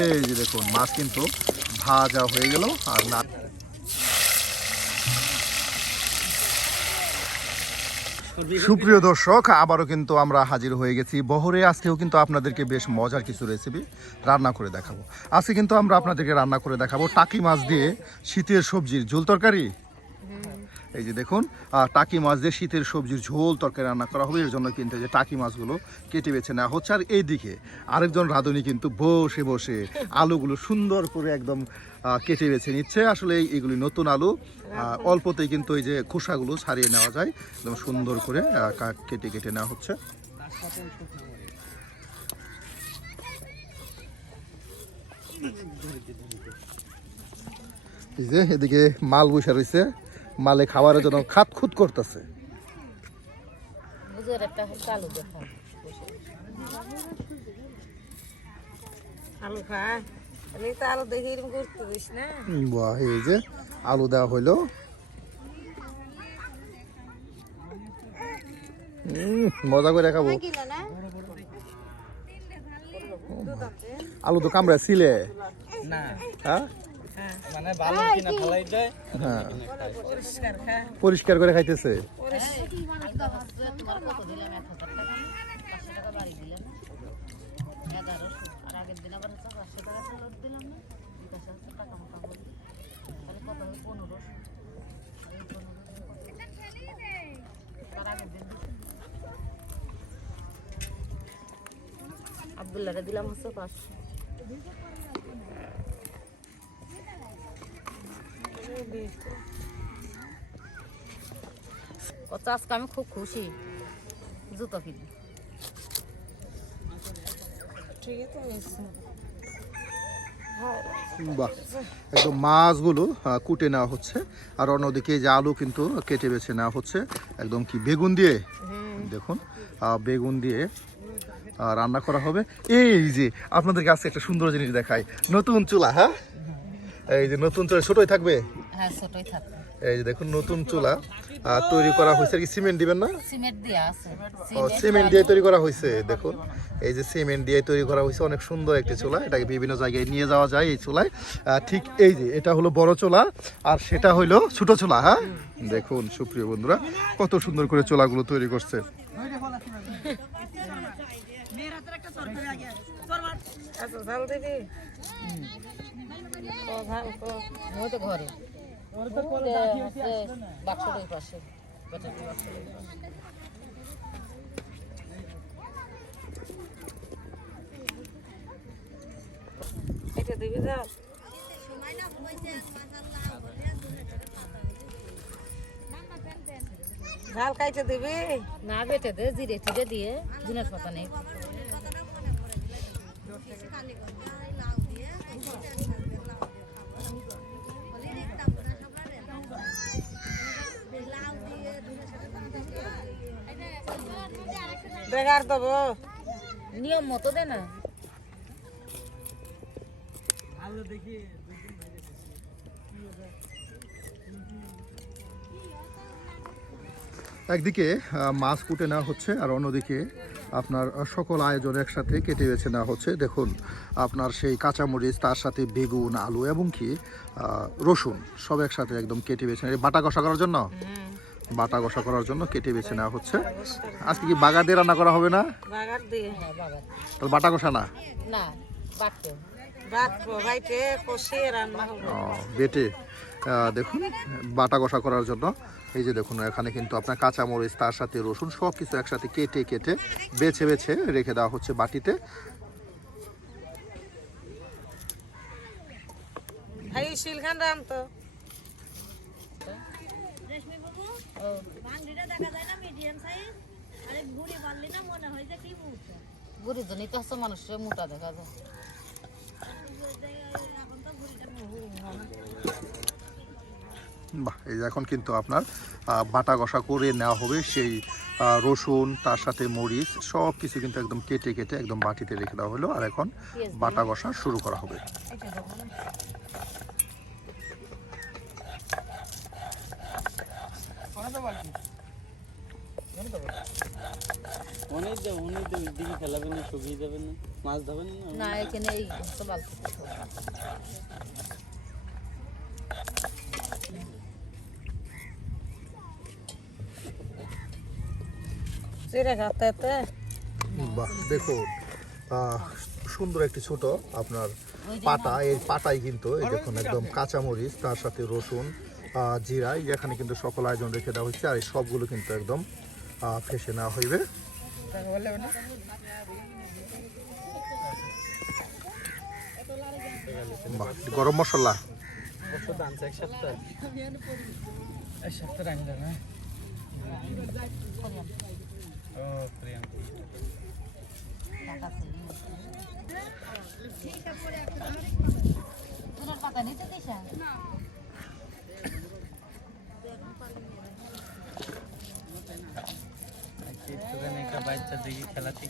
এই যে দেখুন মাছ কিন্তু ভাজা হয়ে গেল। আর না সুপ্রিয় দর্শক, আবারও কিন্তু আমরা হাজির হয়ে গেছি বহরে। আজকেও কিন্তু আপনাদেরকে বেশ মজার কিছু রেসিপি রান্না করে দেখাবো। আজকে কিন্তু আমরা আপনাদেরকে রান্না করে দেখাবো টাকি মাছ দিয়ে শীতের সবজির ঝোল তরকারি। এই যে দেখুন টাকি মাছ দিয়ে শীতের সবজির ঝোল তরকারি রান্না করা হবে। এর জন্য কিন্তু এই যে টাকি মাছগুলো কেটে বেছে নেওয়া হচ্ছে। আর এইদিকে আরেকজন রাঁধুনি কিন্তু বসে বসে আলুগুলো সুন্দর করে একদম কেটে বেছে নিচ্ছে। আসলে এইগুলি নতুন আলু, অল্পতেই কিন্তু এই যে খোসাগুলো ছাড়িয়ে নেওয়া যায়। একদম সুন্দর করে কেটে কেটে নেওয়া হচ্ছে। এই যে এদিকে মাল বসে রয়েছে, মালে খাবারের জন্য খাতখুত করতেছে। এই যে আলু দেওয়া হইলো, মজা করে খাবো। আলু তো কামড়া ছিলে পরিষ্কার করে খাইতেছে। আব্দুল্লাহ দিলাম হচ্ছে 500। আজকে আমি খুব খুশি জুতো কিনে। বাহ, একদম মাছগুলো কুটে নেওয়া হচ্ছে। আর অন্যদিকে যে আলু কিন্তু কেটে বেছে নেওয়া হচ্ছে একদম কি বেগুন দিয়ে। দেখুন বেগুন দিয়ে রান্না করা হবে। এই যে আপনাদেরকে আজকে একটা সুন্দর জিনিস দেখাই, নতুন চুলা। হ্যাঁ, এই যে নতুন চুলা ছোটই থাকবে। হ্যাঁ, ছোটই থাকবে। এই যে দেখুন নতুন চুলা তৈরি করা হয়েছে। কি সিমেন্ট দিবেন না? সিমেন্ট দেয়া আছে। সিমেন্ট দিয়ে তৈরি করা হয়েছে। দেখুন এই যে সিমেন্ট দিয়ে তৈরি করা হয়েছে, অনেক সুন্দর একটি চুলা। এটাকে বিভিন্ন জায়গায় নিয়ে যাওয়া যায় এই চুলায়। ঠিক এই যে এটা হলো বড় চুলা, আর সেটা হলো ছোট চুলা। হ্যাঁ, দেখুন সুপ্রিয় বন্ধুরা কত সুন্দর করে চুলাগুলো তৈরি করছে। ঘরে বাক্সটার পাশে এটা দিবি যা ঝাল খাইতে দিবি না, বেটে দে জিরে টিরে দিয়ে দিনের পাতা নেই। বেগার দেবো নিয়ম মতো দে না। একদিকে মাছ কুটে নেওয়া হচ্ছে, আর অন্যদিকে আপনার সকল আয়োজন একসাথে কেটে বেছে নেওয়া হচ্ছে। দেখুন আপনার সেই কাঁচামরিচ, তার সাথে বেগুন, আলু এবং কি রসুন সব একসাথে একদম কেটে বেছে বাটা কষা করার জন্য কেটে বেছে নেওয়া হচ্ছে। আজকে কি বাগার দিয়ে রান্না করা হবে না? বাটা কষা না, বেটে। দেখুন বাটা কষা করার জন্য এই যে দেখুন এখানে কিন্তু আপনার কাঁচামরিচ, তার সাথে রসুন সব কিছু একসাথে কেটে কেটে বেছে বেছে রেখে দেওয়া হচ্ছে বাটিতে। মানুষের মোটা দেখা যায়। বাহ, এই যে এখন কিন্তু আপনার বাটা কষা করে নেওয়া হবে। সেই রসুন, তার সাথে মরিচ সব কিছু কিন্তু একদম কেটে কেটে একদম বাটিতে রেখে দেওয়া হলো। আর এখন বাটা কষা শুরু করা হবে। অনেক দিকে ফেলাবেন না, শুকিয়ে যাবেন না, মাছ ধরবেন না। না এখানে এই তো বালতি চিড়ে খাতে বাহ দেখুন সুন্দর একটি ছোট আপনার পাটা, এই পাটাই কিন্তু এই দেখুন একদম কাঁচামরিচ, তার সাথে রসুন, জিরা, এখানে কিন্তু সকল আয়োজন রেখে দেওয়া হয়েছে। আর এই সবগুলো কিন্তু একদম ফেসে নেওয়া হইবে। বাহ, গরম মশলা পাতা নিতে দিস বাচ্চা দেখি খেলাতে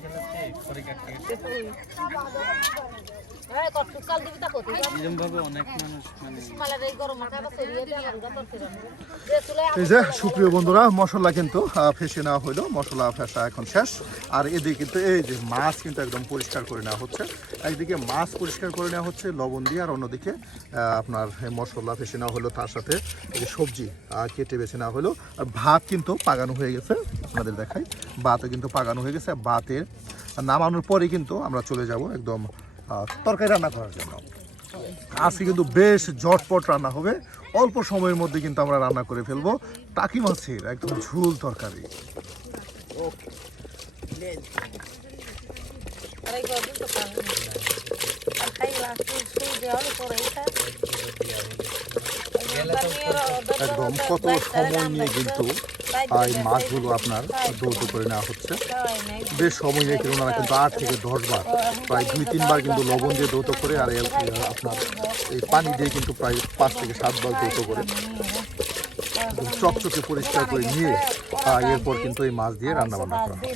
পরে কাটতে এরকম ভাবে অনেক মানুষ এই যে সুপ্রিয় বন্ধুরা, মশলা কিন্তু ফেসে নেওয়া হইলো, মশলা ফেসা এখন শেষ। আর এদিকে কিন্তু এই যে মাছ কিন্তু একদম পরিষ্কার করে নেওয়া হচ্ছে। একদিকে মাছ পরিষ্কার করে নেওয়া হচ্ছে লবণ দিয়ে, আর অন্যদিকে আপনার মশলা ফেসে নেওয়া হলো, তার সাথে এই যে সবজি কেটে বেছে নেওয়া হলো। আর ভাত কিন্তু পাকানো হয়ে গেছে, আপনাদের দেখাই, ভাতও কিন্তু পাকানো হয়ে গেছে। ভাতের নামানোর পরে কিন্তু আমরা চলে যাব একদম তরকারি রান্না করার জন্য। আজকে কিন্তু বেশ ঝটপট রান্না হবে, অল্প সময়ের মধ্যে কিন্তু আমরা রান্না করে ফেলবো টাকি মাছের একদম ঝোল তরকারি। একদম কত সময় নিয়ে কিন্তু এই মাছগুলো আপনার ধৌত করে নেওয়া হচ্ছে। বেশ সময় নিয়ে কিন্তু ওনারা কিন্তু 8 থেকে 10 বার, প্রায় 2-3 বার কিন্তু লবণ দিয়ে ধৌত করে, আর আপনার এই পানি দিয়ে কিন্তু প্রায় 5 থেকে 7 বার ধৌত করে চকচকে পরিষ্কার করে নিয়ে এরপর কিন্তু এই মাছ দিয়ে রান্না বান্না করা হয়।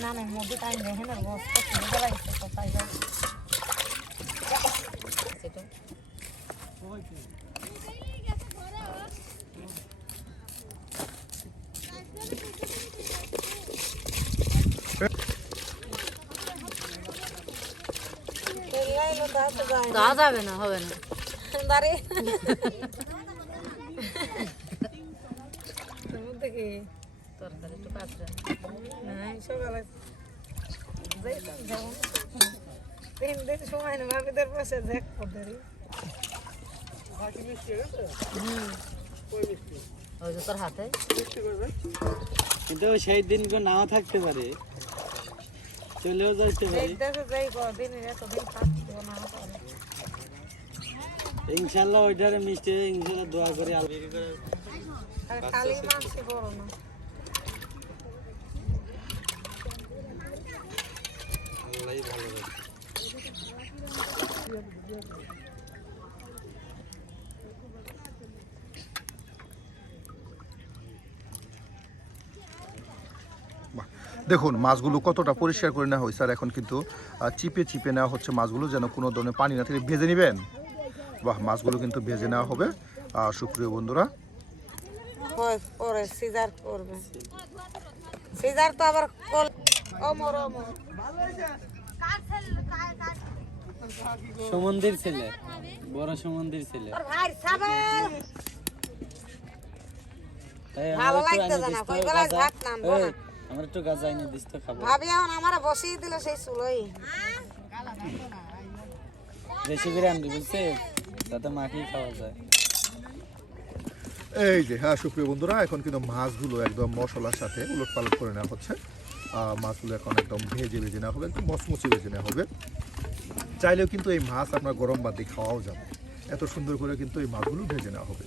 তা যাবে না, হবে না তরকারি একটু পাতলা সকালে তিন দিন সময় না ভাবিদের পাশে দেখ ওই যে তোর হাতে কিন্তু সেই দিন নাও থাকতে পারে, চলেও যাইতে পারে। ইনশাল্লাহ ওইটারে মিষ্টি ইনশাল্লাহ দোয়া করে খালি মাংস বড় না আল্লাহই ভালো রাখে। দেখুন মাছগুলো কতটা পরিষ্কার করে নেওয়া হয়েছে। আর এখন কিন্তু চিপে চিপে নেওয়া হচ্ছে মাছগুলো, যেন কোনো ধরনের পানি না থেকে ভেজে নেবেন। বাহ, মাছগুলো কিন্তু ভেজে নেওয়া হবে সুপ্রিয় বন্ধুরা। পরে সিজার করবে, সিজার তো আবার সমন্দির ছেলে, বড় সমন্দির ছেলে। আমার একটু গাজা এনে দিস তো খাবো। ভাবি এখন আমারে বসিয়ে দিল সেই চুলোই। রেসিপি রান্না বলছে তাতে মাখিয়ে খাওয়া যায়। এই যে সুপ্রিয় বন্ধুরা, এখন কিন্তু মাছগুলো একদম মশলার সাথে উলট পালট করে নেওয়া হচ্ছে। মাছগুলো এখন একদম ভেজে ভেজে নেওয়া হবে, একদম মচমচে ভেজে নেওয়া হবে। চাইলেও কিন্তু এই মাছ আপনার গরম ভাত দিয়ে খাওয়াও যাবে, এত সুন্দর করে কিন্তু এই মাছগুলো ভেজে নেওয়া হবে।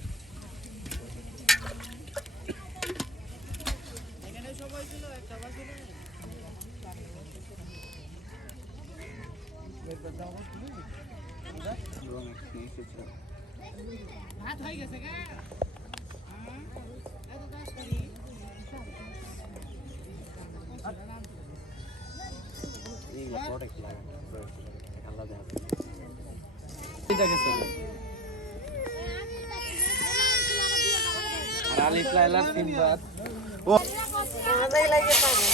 আর আলিফ লাইলার 3 বার ও আমাদের লাগে পাবো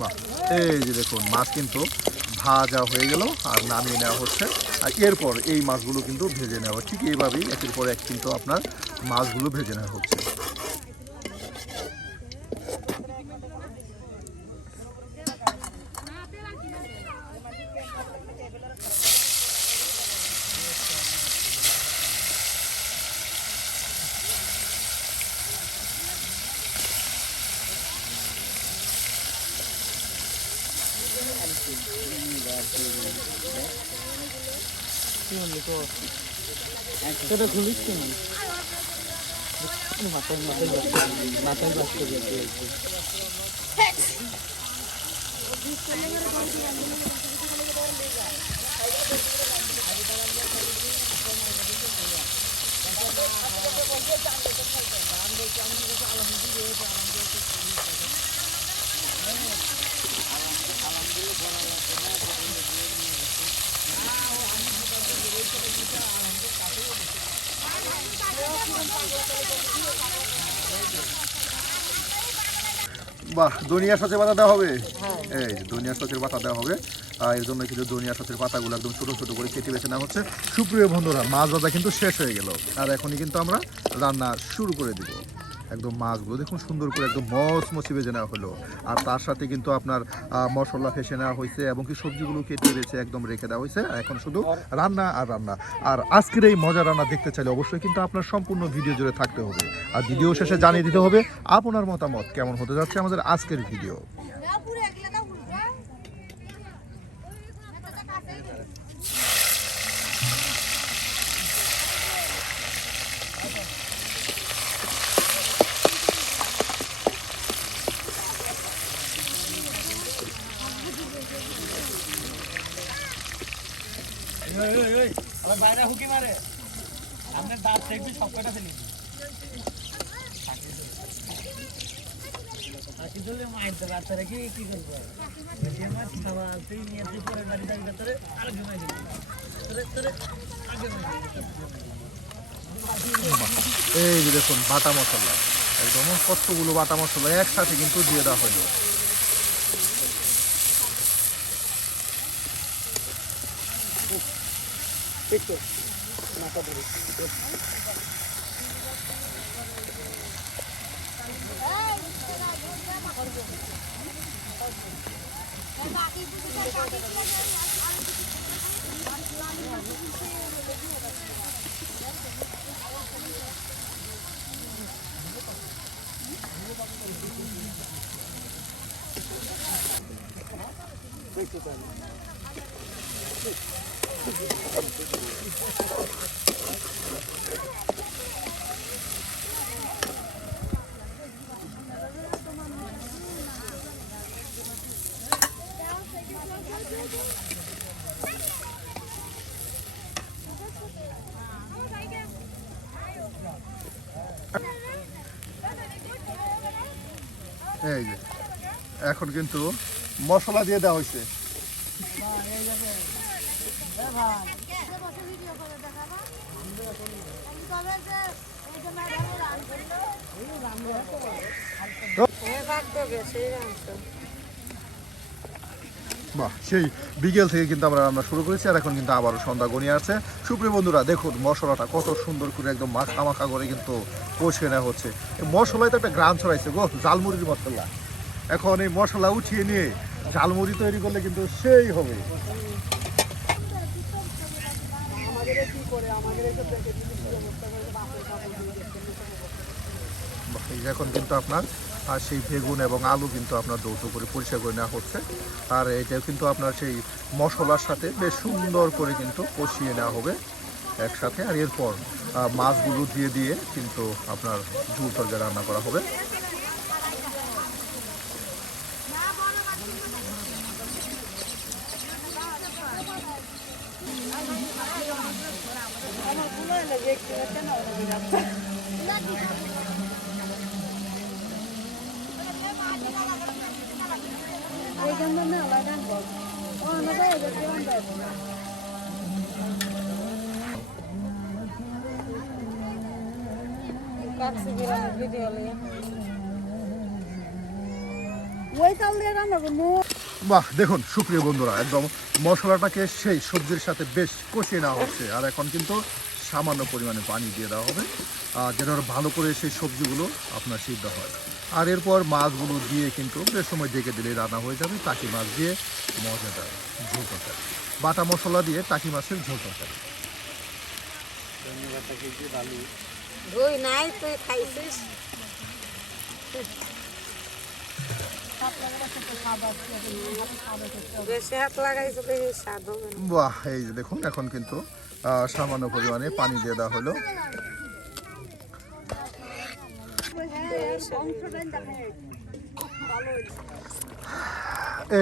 বাহ, এই যে দেখুন মাছ কিন্তু ভাজা হয়ে গেল আর নামিয়ে নেওয়া হচ্ছে। আর এরপর এই মাছগুলো কিন্তু ভেজে নেওয়া ঠিক এইভাবেই একের পর এক কিন্তু আপনার মাছগুলো ভেজে নেওয়া হচ্ছে। সেটা খুলিস কেন মাথায় মাথায় মাথায় বাঁচতে বাহ, ধনিয়া সচের পাতা দেওয়া হবে। এই যে ধনিয়া সচের পাতা দেওয়া হবে। এর জন্য কিন্তু ধনিয়া সচের পাতাগুলো একদম ছোট ছোট করে কেটে বেছে নেওয়া হচ্ছে। সুপ্রিয় বন্ধুরা, মাছ ভাজা কিন্তু শেষ হয়ে গেল আর এখনই কিন্তু আমরা রান্না শুরু করে দিব। একদম মাছগুলো দেখুন সুন্দর করে একদম মচমচি ভেজে নেওয়া হলো। আর তার সাথে কিন্তু আপনার মশলা ফেসে নেওয়া হয়েছে এবং কি সবজিগুলো কেটে বেছে একদম রেখে দেওয়া হয়েছে। আর এখন শুধু রান্না আর রান্না। আর আজকের এই মজা রান্না দেখতে চাইলে অবশ্যই কিন্তু আপনার সম্পূর্ণ ভিডিও জুড়ে থাকতে হবে। আর ভিডিও শেষে জানিয়ে দিতে হবে আপনার মতামত কেমন হতে যাচ্ছে আমাদের আজকের ভিডিও। বাইরে হুকি মারে আপনার দাঁত দেখবি সব কটা ফেলি হাসি ধরলে মায়ের তো রাস্তা রেখে কি করবো মাছ খাওয়া তুই নিয়ে তুই পরে দাঁড়িয়ে দাঁড়িয়ে তোরে আরো ঘুমাই দিবি তোরে আগে এই যে দেখুন বাটা মশলা একদম কতগুলো বাটা মশলা একসাথে কিন্তু দিয়ে দেওয়া হলো। এই যে এখন কিন্তু মশলা দিয়ে দেওয়া হয়েছে। বাহ, সেই বিকেল থেকে কিন্তু আমরা রান্না শুরু করেছি আর এখন কিন্তু আবারও সন্ধ্যা গনিয়ে আছে। সুপ্রিয় বন্ধুরা দেখুন মশলাটা কত সুন্দর করে একদম মাখা মাখা করে কিন্তু কষিয়ে নেওয়া হচ্ছে। মশলায় তো একটা গ্রাম ছড়াইছে গো, ঝালমুড়ির মশলা। এখন এই মশলা উঠিয়ে নিয়ে ঝালমুড়ি তৈরি করলে কিন্তু সেই হবে। এখন কিন্তু আপনার আর সেই বেগুন এবং আলু কিন্তু আপনার যৌথ করে পরিষ্কার করে নেওয়া হচ্ছে। আর এটা কিন্তু আপনার সেই মশলার সাথে বেশ সুন্দর করে কিন্তু কষিয়ে নেওয়া হবে একসাথে। আর এরপর মাছগুলো দিয়ে দিয়ে কিন্তু আপনার ঝুল তরকারি রান্না করা হবে। কাকসি বিরানোর ভিডিও লিয়ে বাহ, দেখুন সুপ্রিয় বন্ধুরা, একদম মশলাটাকে সেই সবজির সাথে বেশ কষিয়ে নেওয়া হচ্ছে। আর এখন কিন্তু সামান্য পরিমাণে পানি দিয়ে দেওয়া হবে যেন আরো ভালো করে সেই সবজিগুলো আপনার সিদ্ধ হয়। আর এরপর মাছগুলো দিয়ে কিন্তু বেশ সময় ডেকে দিলে রান্না হয়ে যাবে টাকি মাছ দিয়ে মজাদার ঝোল তরকারি, বাটা মশলা দিয়ে টাকি মাছের ঝোল তরকারি। দই নাই তুই খাইছিস বেশি হাত লাগাইছো বেশি স্বাদ হবে না। বাহ, এই যে দেখুন এখন কিন্তু সামান্য পরিমাণে পানি দিয়ে দেওয়া হলো।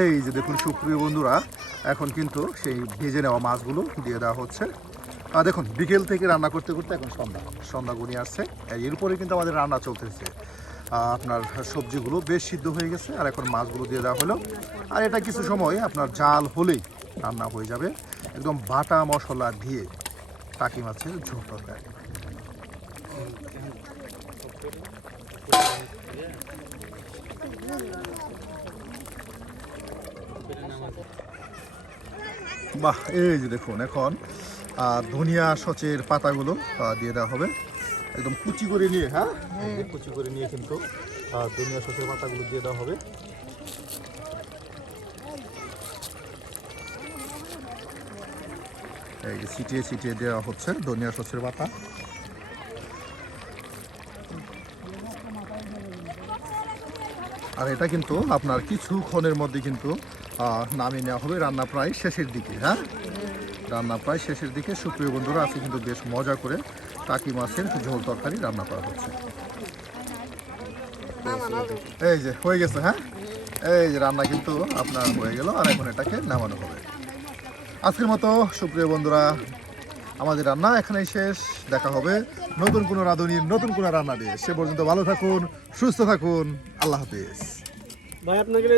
এই যে দেখুন সুপ্রিয় বন্ধুরা, এখন কিন্তু সেই ভেজে নেওয়া মাছগুলো দিয়ে দেওয়া হচ্ছে। দেখুন বিকেল থেকে রান্না করতে করতে এখন সন্ধ্যা ঘনিয়ে আসছে। এরপরে কিন্তু আমাদের রান্না চলতেছে। আপনার সবজিগুলো বেশ সিদ্ধ হয়ে গেছে আর এখন মাছগুলো দিয়ে দেওয়া হলো। আর এটা কিছু সময় আপনার জাল হলেই রান্না হয়ে যাবে একদম বাটা মশলা দিয়ে টাকি মাছের ঝোল তরকারি। বাহ, এই যে দেখুন এখন ধনিয়া সচের পাতাগুলো দিয়ে দেওয়া হবে একদম কুচি করে নিয়ে। হ্যাঁ, কুচি করে নিয়ে কিন্তু ধনিয়া সচের পাতাগুলো দিয়ে দেওয়া হবে। এই যে ছিটিয়ে ছিটিয়ে দেওয়া হচ্ছে ধনিয়া সচের পাতা। আর এটা কিন্তু আপনার কিছুক্ষণের মধ্যে কিন্তু নামিয়ে নেওয়া হবে। রান্না প্রায় শেষের দিকে। হ্যাঁ, রান্না প্রায় শেষের দিকে। সুপ্রিয় বন্ধুরা, আজকে কিন্তু বেশ মজা করে টাকি মাছের ঝোল তরকারি রান্না করা হচ্ছে। এই যে হয়ে গেছে। হ্যাঁ, এই যে রান্না কিন্তু আপনার হয়ে গেল আর এখন এটাকে নামানো হবে। আজকের মতো সুপ্রিয় বন্ধুরা আমাদের রান্না এখানেই শেষ। দেখা হবে নতুন কোনো রাঁধুনির নতুন কোনো রান্না দিয়ে। সে পর্যন্ত ভালো থাকুন, সুস্থ থাকুন। আল্লাহ হাফিজ। ভাই আপনাকে